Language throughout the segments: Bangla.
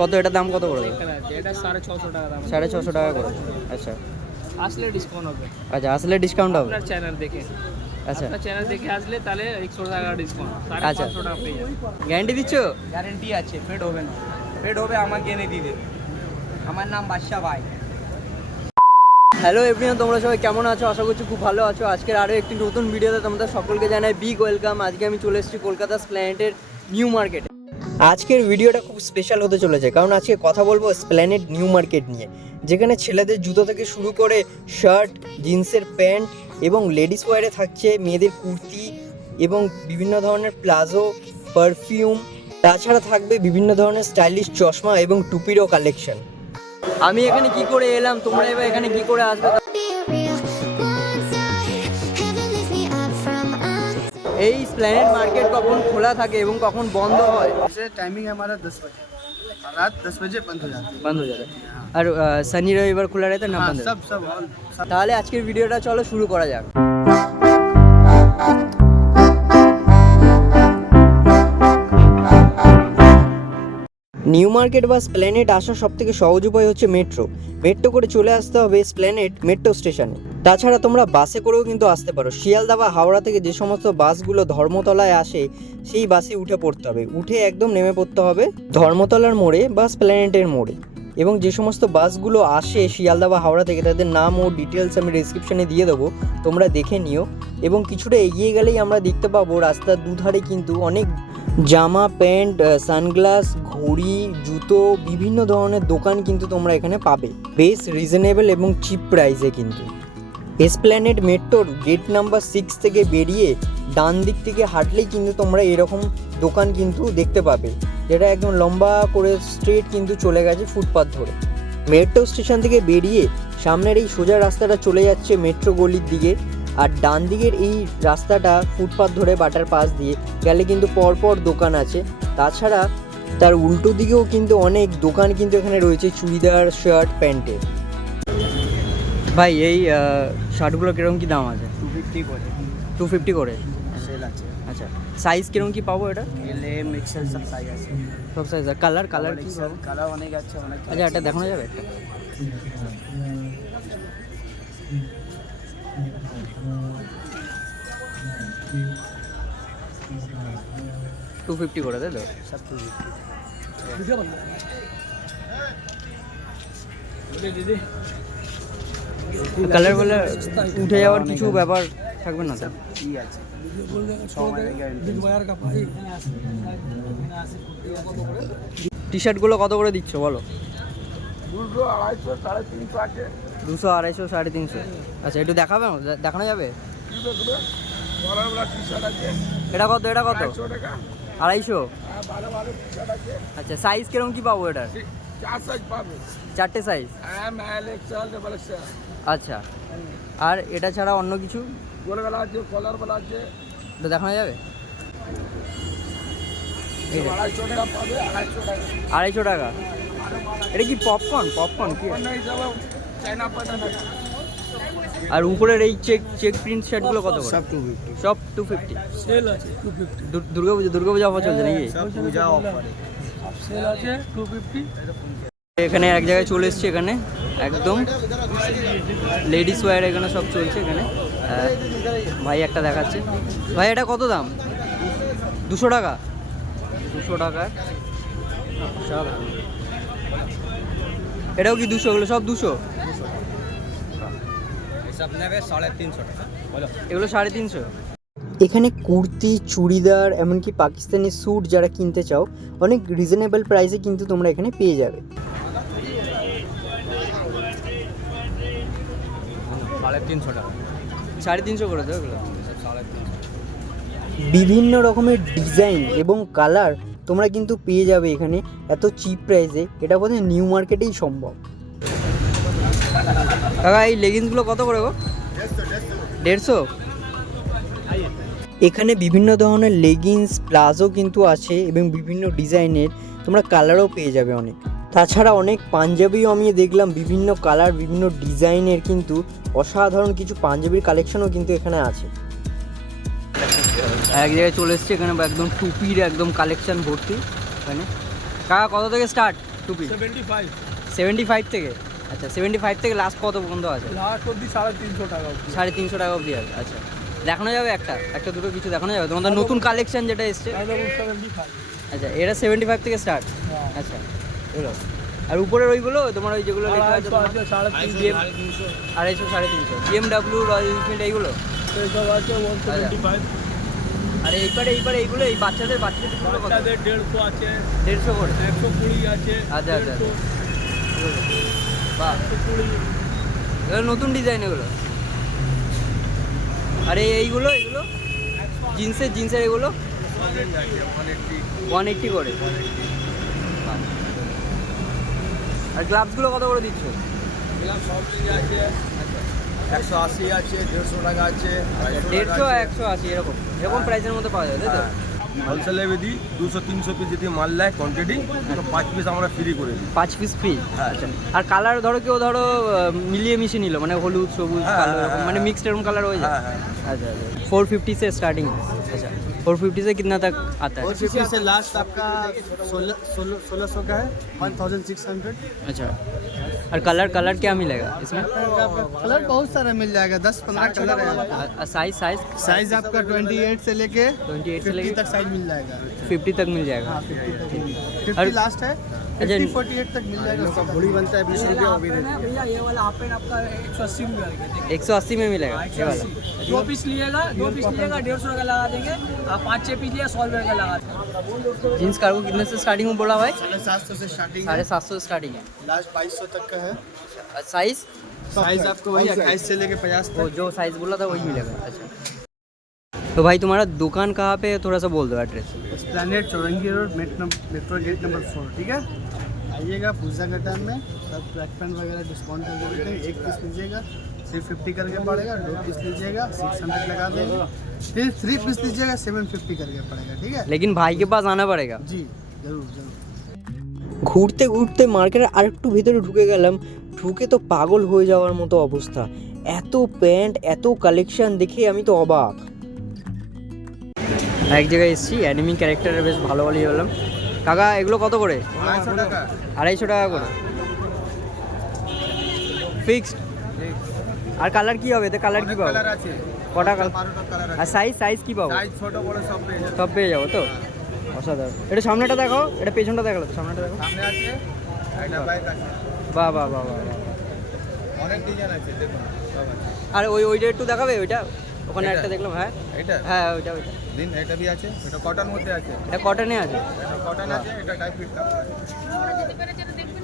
কত এটার দাম কত পড়বে? এটা সাড়ে ছশো টাকা দাম। সাড়ে ছশো টাকা করে। আচ্ছা। আসলে ডিসকাউন্ট হবে। আচ্ছা আসলে ডিসকাউন্ট হবে? আপনার চ্যানেল দেখে। আচ্ছা। আপনার চ্যানেল দেখে আসলে তাহলে একশো টাকা ডিসকাউন্ট আচ্ছা। টাকা পেয়ে যাবে গ্যারান্টি দিচ্ছ? গ্যারেন্টি আছে ফেড হবে না। ফেড হবে আমাকে এনে দিয়ে দেবে। আমার নাম বাদশা ভাই। হ্যালো এভরিওয়ান তোমরা সবাই কেমন আছো? আশা করছি খুব ভালো আছো। আজকের আরও একটি নতুন ভিডিওতে তোমাদের সকলকে জানাই বিগ ওয়েলকাম আজকে আমি চলে এসেছি কলকাতা স্প্ল্যানেটের নিউ মার্কেটে আজকের ভিডিওটা খুব স্পেশাল হতে চলেছে, কারণ আজকে কথা বলব স্প্ল্যানেট নিউ মার্কেট নিয়ে, যেখানে ছেলেদের জুতো থেকে শুরু করে শার্ট জিন্সের প্যান্ট এবং লেডিস ওয়ারে থাকছে মেয়েদের কুর্তি এবং বিভিন্ন ধরনের প্লাজো পারফিউম তাছাড়া থাকবে বিভিন্ন ধরনের স্টাইলিশ চশমা এবং টুপিরও কালেকশন আমি এখানে কি করে এলাম? তোমরা এবার এখানে কি করে আসবে? এই স্প্ল্যানেড মার্কেট কখন খোলা থাকে এবং কখন বন্ধ হয়? টাইমিং আমার দশ বাজে। রাত দশ বাজে বন্ধ হয়ে বন্ধ হয়ে আর শনি রবিবার খোলা রয়েছে না হ্যাঁ, বন্ধ? সব সব। তাহলে আজকের ভিডিওটা চলো শুরু করা যাক। নিউ মার্কেট বা স্প্ল্যানেট আসার সবথেকে সহজ উপায় হচ্ছে মেট্রো। মেট্রো করে চলে আসতে হবে স্প্ল্যানেট মেট্রো স্টেশনে। তাছাড়া তোমরা বাসে করেও কিন্তু আসতে পারো। শিয়ালদা বা হাওড়া থেকে যে সমস্ত বাসগুলো ধর্মতলায় আসে, সেই বাসে উঠে পড়তে হবে। উঠে একদম নেমে পড়তে হবে ধর্মতলার মোড়ে বা স্প্ল্যানেটের মোড়ে। এবং যে সমস্ত বাসগুলো আসে শিয়ালদা বা হাওড়া থেকে, তাদের নাম ও ডিটেলস আমি ডিসক্রিপশনে দিয়ে দেবো। তোমরা দেখে নিও। এবং কিছুটা এগিয়ে গেলেই আমরা দেখতে পাবো রাস্তার দুধারে কিন্তু অনেক জামা, প্যান্ট সানগ্লাস, ঘড়ি, জুতো, বিভিন্ন ধরনের দোকান কিন্তু তোমরা এখানে পাবে। বেশ রিজনেবল এবং চিপ প্রাইসে কিন্তু। এসপ্ল্যানেড মেট্রোর গেট নাম্বার সিক্স থেকে বেরিয়ে ডান দিক থেকে হাঁটলেই কিন্তু তোমরা এরকম দোকান কিন্তু দেখতে পাবে, যেটা একদম লম্বা করে স্ট্রেট কিন্তু চলে গেছে ফুটপাথ ধরে। মেট্রো স্টেশন থেকে বেরিয়ে সামনের এই সোজা রাস্তাটা চলে যাচ্ছে মেট্রো গলির দিকে, আর ডান দিকের এই রাস্তাটা ফুটপাথ ধরে বাটার পাশ দিয়ে গেলে কিন্তু পরপর দোকান আছে। তাছাড়া তার উল্টো দিকেও কিন্তু অনেক দোকান কিন্তু এখানে রয়েছে, চুড়িদার শার্ট প্যান্টের ভাই, এই শার্টগুলো কীরকম কি দাম আছে? টু ফিফটি করে। টু ফিফটি করে? সেল আছে। আচ্ছা সাইজ কীরকম কি পাবো এটা? এলে মিক্সেল সব সাইজ আছে। সব সাইজ কালার কালার কি সব কালার অনেক আছে অনেক আচ্ছা এটা দেখানো যাবে? একটা টু ফিফটি করে তাই তো? সব টু ফিফটি কালার বলে উঠে যাওয়ার কিছু ব্যাপার থাকবে না তো? কি আছে? ছ টি শার্টগুলো কত করে দিচ্ছ বলো? দুশো আড়াইশো সাড়ে তিনশো আছে। দুশো আড়াইশো সাড়ে তিনশো। আচ্ছা একটু দেখাবে? দেখানো যাবে? এটা কত? এটা কত? আড়াইশো আচ্ছা সাইজ কীরকম কি পাবো এটার? চার সাইজ পাবে চারটে size M L XL double XL আচ্ছা আর এটা ছাড়া অন্য কিছু গোলবেলা আছে কলার বেলা আছে এটা দেখানো যাবে আড়াইশো টাকা পাবে আড়াইশো টাকা আড়াইশো টাকা এটা কি পপকর্ন পপকর্ন কি চাইনা আর উপরের এই চেক চেক প্রিন্ট শার্টগুলো কত করে সব টু ফিফটি সব টু ফিফটি সেল আছে টু ফিফটি দুর্গা পুজো দুর্গা পূজা অফার চলছে নাকি সব পূজা অফারে সেল আছে টু ফিফটি এখানে এক জায়গায় চলে এসছে এখানে একদম। লেডিস ওয়্যার এখানে সব চলছে এখানে। ভাই একটা দেখাচ্ছে। ভাই এটা কত দাম? দুশো টাকা? দুশো টাকা। সব এটাও কি দুশো? এগুলো সব দুশো? এগুলো সাড়ে তিনশো? এখানে কুর্তি চুড়িদার এমনকি পাকিস্তানি স্যুট যারা কিনতে চাও অনেক রিজনেবল প্রাইসে কিন্তু তোমরা এখানে পেয়ে যাবে। সাড়ে তিনশো টাকা। সাড়ে তিনশো করে দেবে সাড়ে তিনশো। বিভিন্ন রকমের ডিজাইন এবং কালার তোমরা কিন্তু পেয়ে যাবে এখানে এত চিপ প্রাইসে এটা বোধহয় নিউ মার্কেটেই সম্ভব। দাদা এই লেগিংসগুলো কত করে গো? দেড়শো? এখানে বিভিন্ন ধরনের লেগিংস প্লাজো কিন্তু আছে এবং বিভিন্ন ডিজাইনের তোমরা কালারও পেয়ে যাবে অনেক। তাছাড়া অনেক পাঞ্জাবিও আমি দেখলাম বিভিন্ন কালার বিভিন্ন ডিজাইনের কিন্তু অসাধারণ কিছু পাঞ্জাবির কালেকশনও কিন্তু এখানে আছে। এক জায়গায় চলে এসছে এখানে একদম টুপির একদম কালেকশন ভর্তি এখানে। কাকা কত থেকে স্টার্ট টুপি? সেভেন্টি ফাইভ সেভেন্টি ফাইভ থেকে? আচ্ছা সেভেন্টি ফাইভ থেকে লাস্ট কত পর্যন্ত আছে? লাস্ট অব্দি সাড়ে তিনশো টাকা সাড়ে তিনশো টাকা অবধি আছে আচ্ছা। দেখানো যাবে একটা? একটা দুটো কিছু দেখানো যাবে? তোমাদের নতুন কালেকশন যেটা এসছে? আচ্ছা এটা সেভেন্টি ফাইভ থেকে স্টার্ট আচ্ছা এগুলো আর উপরের ওইগুলো তোমার ওই যেগুলো লেখা আছে আড়াইশো সাড়ে তিনশো। বিএমডাব্লিউ রয়্যাল এনফিল্ড এইগুলো? ফাইভ আর এইবারে এইবারে এইগুলো এই বাচ্চাদের বাচ্চাদের দেড়শো আছে। দেড়শো করে? একশো কুড়ি আছে আচ্ছা, আচ্ছা, বাহ। একশো নতুন ডিজাইন এগুলো? আর এই এইগুলো এগুলো? জিন্সের জিন্সের এগুলো? ওয়ান এইট্টি করে। আর গ্লাভসগুলো কত করে দিচ্ছ? একশো আশি আছে দেড়শো টাকা আছে দেড়শো একশো আশি এরকম। এরকম প্রাইসের মধ্যে পাওয়া যাবে তাই তো? হোলসেলে দিই দুশো তিনশো পিস যদি মাল নেয় কোয়ান্টিটি পাঁচ পিস আমরা ফ্রি করে দিই। পাঁচ পিস ফ্রি হ্যাঁ। আচ্ছা। আর কালার ধরো কেউ ধরো মিলিয়ে মিশিয়ে নিল মানে হলুদ সবুজ হ্যাঁ, হ্যাঁ, মানে মিক্সড এরকম কালার হয়ে যায়? আচ্ছা ফোর ফিফটি সে স্টার্টিং আচ্ছা। फोर फिफ्टी से कितना तक आता है? फोर फिफ्टी से लास्ट आपका सोलह सोलह सोलह सौ का है वन थाउज़ेंड सिक्स हंड्रेड अच्छा। और कलर कलर क्या मिलेगा इसमें? कलर बहुत सारा मिल जाएगा दस पंद्रह कलर है। साइज़ साइज़ साइज़ आपका ट्वेंटी एट से लेके 28 से फिफ्टी लेके तक साइज़ मिल जाएगा। फिफ्टी तक मिल जाएगा। हाँ फिफ्टी फिफ्टी लास्ट है। फिफ्टी फोर्टी एट तक मिल जाएगा उसका। बनता है बीस रुपया वो भी भैया ये वाला हाफ़ पेंट आपका एक सौ अस्सी में मिलेगा एक सौ अस्सी में मिलेगा ये वाला। दो पीस लिएगा दो पीस लिएगा डेढ़ सौ का लगा देंगे। आप पाँच छः पीस लिया सौ रुपये का लगा देंगे। जीन्स कार्गो कितने से स्टार्टिंग में बोला भाई? साढ़े सात सौ से स्टार्टिंग साढ़े है सात सौ स्टार्टिंग है। लास्ट बाईस सौ तक का है। साइज़ साइज़ आपको वही अट्ठाईस से लेके पचास वो जो साइज़ बोला था वही मिलेगा। अच्छा। तो भाई तुम्हारा दुकान कहाँ पे है? थोड़ा सा बोल दो address planet Chowringhee road metro gate number four ठीक है आइएगा पूजा का टाइम में सब ब्लैक पेन वगैरह डिस्काउंट करके देते हैं एक पीस लीजिएगा थ्री फिफ्टी करके पड़ेगा दो पीस लीजिएगा सिक्स हंड्रेड लगा देंगे फिर थ्री पीस लीजिएगा सेवन फिफ्टी करके पड़ेगा ठीक है लेकिन भाई के पास आना पड़ेगा जी जरूर जरूर ঘুরতে ঘুরতে মার্কেটের আরেকটু ভিতরে ঢুকে গেলাম ঢুকে তো পাগল হয়ে যাওয়ার মতো অবস্থা এত প্যান্ট এত কালেকশন দেখে আমি তো অবাক এক জায়গায় এসেছি অ্যানিমি ক্যারেক্টারের বেশ ভালো ভালোই হলাম কাকা এগুলো কত করে? আড়াইশো টাকা। করে। ফিক্সড আর কালার কি হবে? এতে কালার কি পাবো? কটা কালার আর সাইজ সাইজ কি পাবো? সব পেয়ে যাবে। তো? অসাধারণ। এটা সামনেটা দেখাও এটা পেছনটা দেখাল তো সামনেটা দেখো বাহ। বাহ বাহ বাহ বাহ। অনেক ডিজাইন আছে দেখুন। আছে আর ওই ওইটা একটু দেখাবে ওইটা? ওখানে এটা? একটা দেখলাম হ্যাঁ। এটা? হ্যাঁ ওইটা ওইটা। দিন এটা भी আছে? এটা কটন মধ্যে আছে? এটা কটনে আছে। এটা কটন আছে এটা টাইপ ফিট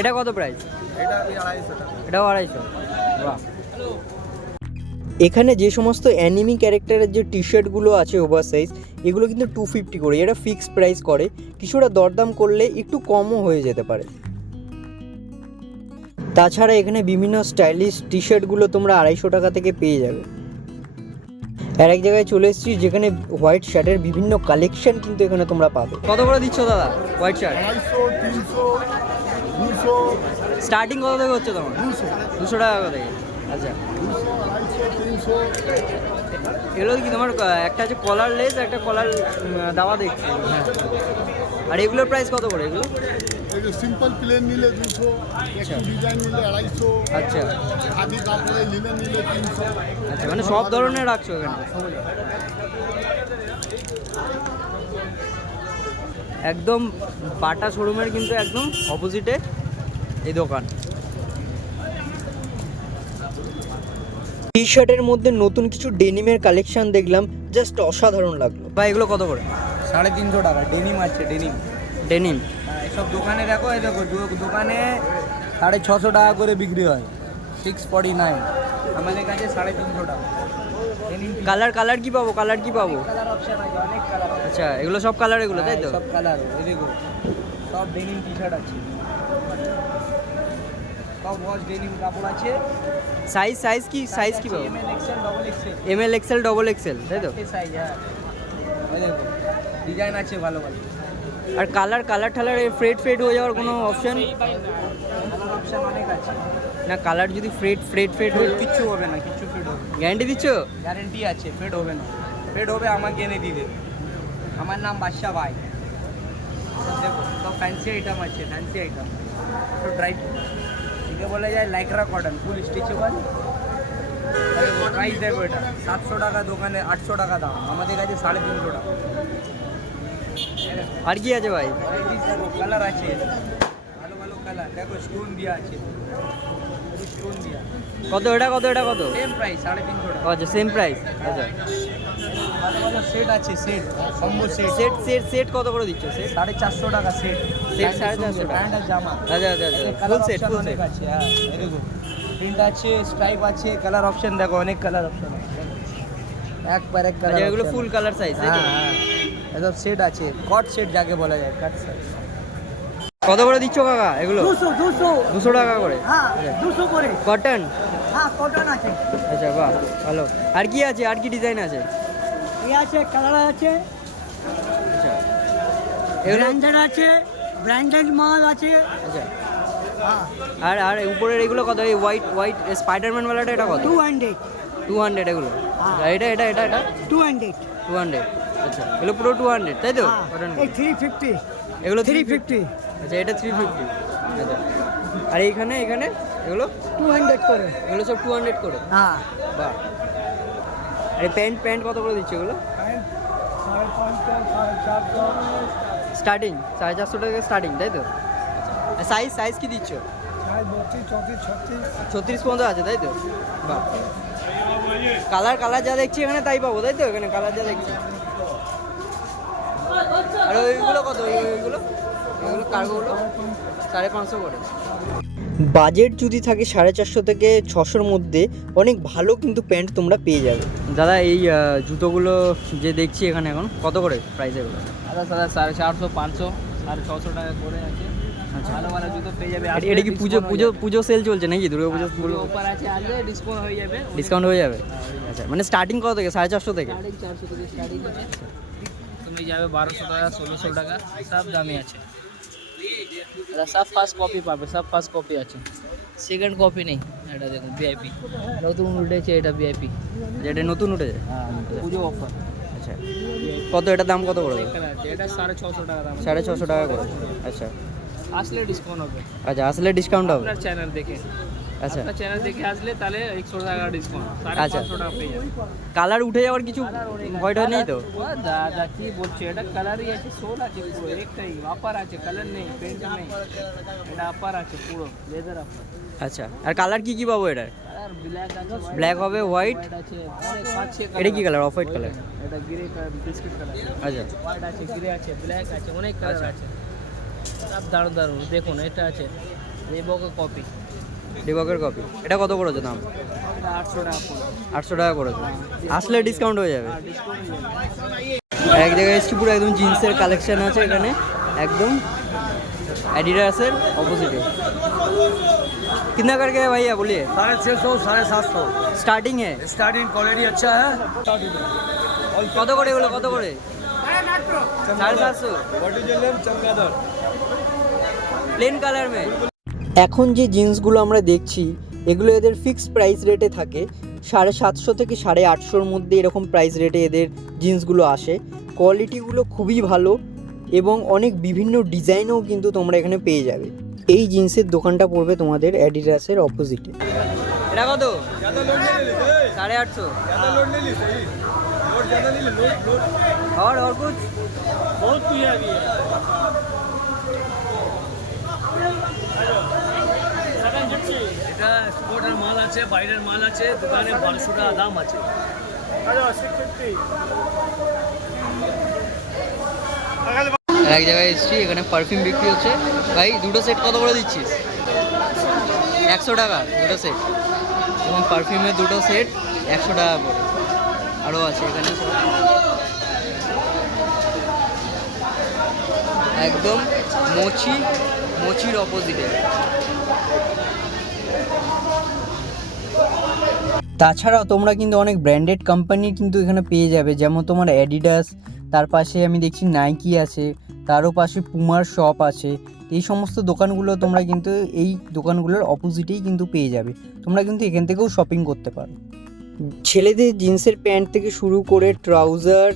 এটা কত প্রাইস এটা भी আড়াইশো টাকা। এটাও আড়াইশো। বাহ। এখানে যে সমস্ত অ্যানিমি ক্যারেক্টারের যে টি শার্টগুলো আছে ওভার সাইজ এগুলো কিন্তু টু ফিফটি করে। এটা ফিক্সড প্রাইস করে। কিছুটা দরদাম করলে একটু কমও হয়ে যেতে পারে। তাছাড়া এখানে বিভিন্ন স্টাইলিশ টি শার্টগুলো তোমরা আড়াইশো টাকা থেকে পেয়ে যাবে। আর এক জায়গায় চলে এসেছি যেখানে হোয়াইট শার্টের বিভিন্ন কালেকশন কিন্তু এখানে তোমরা পাবে। কত করে দিচ্ছ দাদা হোয়াইট শার্ট স্টার্টিং কত থেকে হচ্ছে তোমার? দুশো। দুশো টাকা থেকে। আচ্ছা। এগুলো কি তোমার একটা হচ্ছে কলার লেস একটা কলার দাওয়া দেখছি। হ্যাঁ। আর এগুলোর প্রাইস কত করে এগুলো? একটু সিম্পল প্লেন নিলে দুশো একটু ডিজাইন নিলে আড়াইশো আচ্ছা। খাদি কাপড়ে লিলে নিলে তিনশো। আচ্ছা মানে সব ধরনের রাখছো এখানে? একদম বাটা শোরুমের কিন্তু একদম অপোজিটে এই দোকান। টি শার্টের মধ্যে নতুন কিছু ডেনিমের কালেকশন দেখলাম জাস্ট অসাধারণ লাগল। বা এগুলো কত করে? সাড়ে তিনশো টাকা ডেনিম আছে ডেনিম ডেনিম এসব দোকানে দেখো এই দেখো দোকানে সাড়ে ছশো টাকা করে বিক্রি হয় সিক্স ফর্টি নাইন আমাদের কাছে সাড়ে তিনশো টাকা। কালার কালার কি পাবো? কালার কি পাবো? আচ্ছা এগুলো সব কালার এগুলো তাই তো? হ্যাঁ, সব কালার এই দেখো সব ডেনিম টি শার্ট আছে। সব ওয়াশ ডেনিম কাপড় আছে। সাইজ সাইজ কি সাইজ কি পাবো? M L XL double XL তাই তো? সাইজ হ্যাঁ। ওই দেখো ডিজাইন আছে ভালো ভালো। আর কালার কালার ঠালার ফ্রেড ফ্রেড হয়ে যাওয়ার কোনো অপশন না কালার যদি ফ্রেড ফ্রেড ফ্রেড হয়ে কিচ্ছু হবে না কিচ্ছু ফ্রেড হবে গ্যারান্টি দিচ্ছ? গ্যারেন্টি আছে ফেড হবে না। ফ্রেড হবে আমাকে এনে দিবে। আমার নাম বাদশা ভাই। দেখো সব ফ্যান্সি আইটেম আছে ফ্যান্সি আইটেম একটু ড্রাই একে বলা যায় lycra cotton full stretchable price দেখো এটা সাতশো টাকা দোকানে আটশো টাকা দাম। আমাদের কাছে সাড়ে তিনশো টাকা। আর কি আছে ভাই? কালার আছে। ভালো ভালো কালার দেখো স্টোন দিয়া আছে। কত এটা? কত এটা? কত? সেম প্রাইস সাড়ে তিনশো টাকা। আচ্ছা সেম প্রাইস আচ্ছা। ভালো ভালো সেট আছে set combo set set set set কত করে দিচ্ছ? সেট সাড়ে চারশো টাকা সেট সেট সাড়ে চারশো টাকা। প্যান্ট আর জামা। আচ্ছা আচ্ছা আচ্ছা। ফুল সেট ফুল সেট আছে হ্যাঁ দেখো। প্রিন্ট আছে স্ট্রাইপ আছে কালার অপশন দেখো অনেক কালার অপশন আছে। এক পর এক কালার এগুলো ফুল কালার সাইজ হ্যাঁ হ্যাঁ। এসব সেট আছে কট সেট যাকে বলা যায় কাট সেট কত করে দিচ্ছ কাকা এগুলো? দুশো দুশো। দুশো টাকা করে? হ্যাঁ দুশো করে। কটন হ্যাঁ কটন আছে। আচ্ছা বাহ ভালো। আর কি আছে? আর কি ডিজাইন আছে? এই আছে কালার আছে। আচ্ছা। ব্র্যান্ডেড আছে ব্র্যান্ডেড মাল আছে। আচ্ছা। হ্যাঁ। আর আর উপরের এগুলো কত? এই হোয়াইট হোয়াইট স্পাইডারম্যান ওয়ালাটা এটা কত? টু হান্ড্রেড টু হান্ড্রেড এগুলো। হ্যাঁ। এটা এটা এটা এটা? টু হান্ড্রেড টু হান্ড্রেড আচ্ছা এগুলো পুরো টু হান্ড্রেড তাই তো? থ্রি ফিফটি এগুলো থ্রি ফিফটি আচ্ছা এটা থ্রি ফিফটি আচ্ছা। আর এইখানে এখানে এগুলো? টু হান্ড্রেড করে। এগুলো সব টু হান্ড্রেড করে? হ্যাঁ। বাহ। আর প্যান্ট প্যান্ট কত করে দিচ্ছে এগুলো? স্টার্টিং সাড়ে চারশো। টাকা স্টার্টিং তাই তো? সাইজ সাইজ কি দিচ্ছ? ছত্রিশ। পর্যন্ত আছে তাই তো? বাহ। কালার কালার যা দেখছি এখানে তাই পাবো তাই তো? এখানে কালার যা দেখছি। আর ওইগুলো কত? ওইগুলো? ওইগুলো কার্গোগুলো সাড়ে পাঁচশো করে। বাজেট যদি থাকে সাড়ে চারশো থেকে ছশোর মধ্যে অনেক ভালো কিন্তু প্যান্ট তোমরা পেয়ে যাবে। দাদা এই জুতোগুলো যে দেখছি এখানে এখন কত করে প্রাইস এগুলো? দাদা দাদা সাড়ে চারশো পাঁচশো সাড়ে ছশো টাকা করে আছে। আচ্ছা। ভালো ভালো জুতো পেয়ে যাবে। এটা- এটা কি পুজো পুজো পুজো সেল চলছে নাকি? দুর্গা পুজো পুরো অফার আছে আসলে ডিসকাউন্ট হয়ে যাবে। ডিসকাউন্ট হয়ে যাবে? আচ্ছা মানে স্টার্টিং কত থেকে? সাড়ে চারশো থেকে? চারশো থেকে স্টার্টিং আছে যাবে বারোশো টাকা ষোলোশো টাকা সব দামে আছে। দাদা সব ফার্স্ট কপি পাবে সব ফার্স্ট কপি আছে। সেকেন্ড কপি নেই এটা দেখুন ভিআইপি নতুন উঠেছে এটা ভিআইপি যেটা নতুন উঠেছে? হ্যাঁ পুজো অফার আচ্ছা। কত এটা দাম কত আছে এটা সাড়ে ছশো টাকা দাম। সাড়ে ছশো টাকা করে। আচ্ছা। আসলে ডিসকাউন্ট হবে। আচ্ছা আসলে ডিসকাউন্ট হবে। চ্যানেল দেখে। আচ্ছা। আপনার চ্যানেল দেখে আসলে তাহলে একশো টাকা ডিসকাউন্ট আচ্ছা। পাঁচশো টাকা পেয়ে যাবে কালার উঠে যাওয়ার কিছু ভয় টয় নেই তো? দাদা কি বলছো এটা কালারই আছে সোল আছে পুরো একটাই অফার আছে কালার নেই পেন্ট নেই। এটা অফার আছে পুরো লেদার অফার আচ্ছা আর কালার কি কি পাবো এটা ব্ল্যাক হবে হোয়াইট এটা কি কালার অফ হোয়াইট কালার এটা গ্রে বিস্কিট কালার আচ্ছা। হোয়াইট আছে গ্রে আছে ব্ল্যাক আছে অনেক কালার আছে। সব দারুণ দারুণ দেখুন এটা আছে। রেবকের কপি ডিবকের কপি এটা কত করেছে দাম এটা আটশো টাকা পড়বে আটশো টাকা করেছে আসলে ডিসকাউন্ট হয়ে যাবে আর ডিসকাউন্ট হয়ে যাবে এক জায়গায় এসছি পুরো একদম জিন্সের কালেকশন আছে এখানে একদম एडिडासर ऑपोजिट है कितना करके है भैया बोलिए साढ़े छः सौ साढ़े सात सौ स्टार्टिंग है स्टार्टिंग क्वालिटी अच्छा है কত করে এগুলো কত করে সাড়ে সাতশো चमकादड़ প্লেন কালার মে এখন যে জিন্সগুলো আমরা দেখছি এগুলো এদের ফিক্সড প্রাইস রেটে থাকে সাড়ে সাতশো থেকে সাড়ে আটশোর মধ্যে এরকম প্রাইস রেটে এদের জিন্সগুলো আসে কোয়ালিটিগুলো খুবই ভালো এবং অনেক বিভিন্ন ডিজাইনও কিন্তু তোমরা এখানে পেয়ে যাবে এই জিন্সের দোকানটা পড়বে তোমাদের অ্যাডিডাসের অপোজিটে এটা কত সাড়ে আটশো और और कुछ बहुत कुछ है अभी আছে, বাইরের মাল আছে, দোকানে বারোশো টাকা দাম আছে। এক জায়গায় এসেছি, এখানে পারফিউম বিক্রি হচ্ছে। ভাই, দুটো সেট কত করে দিচ্ছিস? একশো টাকা, দুটো সেট এবং পারফিউমের দুটো সেট একশো টাকা করে। আরও আছে এখানে একদম মোচি, মোচির অপোজিটে তাছাড়াও তোমরা কিন্তু অনেক ব্র্যান্ডেড কোম্পানি কিন্তু এখানে পেয়ে যাবে। যেমন তোমার অ্যাডিডাস তার পাশে আমি দেখছি নাইকি আছে, তারও পাশে পুমার শপ আছে। এই সমস্ত দোকানগুলো তোমরা কিন্তু এই দোকানগুলোর অপোজিটেই কিন্তু পেয়ে যাবে। তোমরা কিন্তু এখান থেকেও শপিং করতে পারো। ছেলেদের জিন্সের প্যান্ট থেকে শুরু করে ট্রাউজার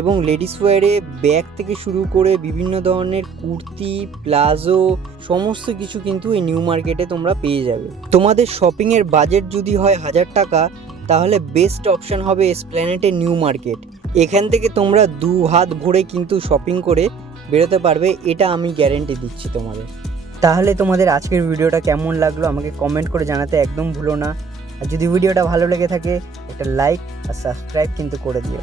এবং লেডিস ওয়্যারে ব্যাগ থেকে শুরু করে বিভিন্ন ধরনের কুর্তি, প্লাজো, সমস্ত কিছু কিন্তু এই নিউ মার্কেটে তোমরা পেয়ে যাবে। তোমাদের শপিংয়ের বাজেট যদি হয় হাজার টাকা, তাহলে বেস্ট অপশন হবে এসপ্ল্যানেটের নিউ মার্কেট। এখান থেকে তোমরা দু হাত ভরে কিন্তু শপিং করে বেরোতে পারবে, এটা আমি গ্যারেন্টি দিচ্ছি তোমাদের। তাহলে তোমাদের আজকের ভিডিওটা কেমন লাগল আমাকে কমেন্ট করে জানাতে একদম ভুলো না। আর যদি ভিডিওটা ভালো লেগে থাকে, একটা লাইক আর সাবস্ক্রাইব কিন্তু করে দিও।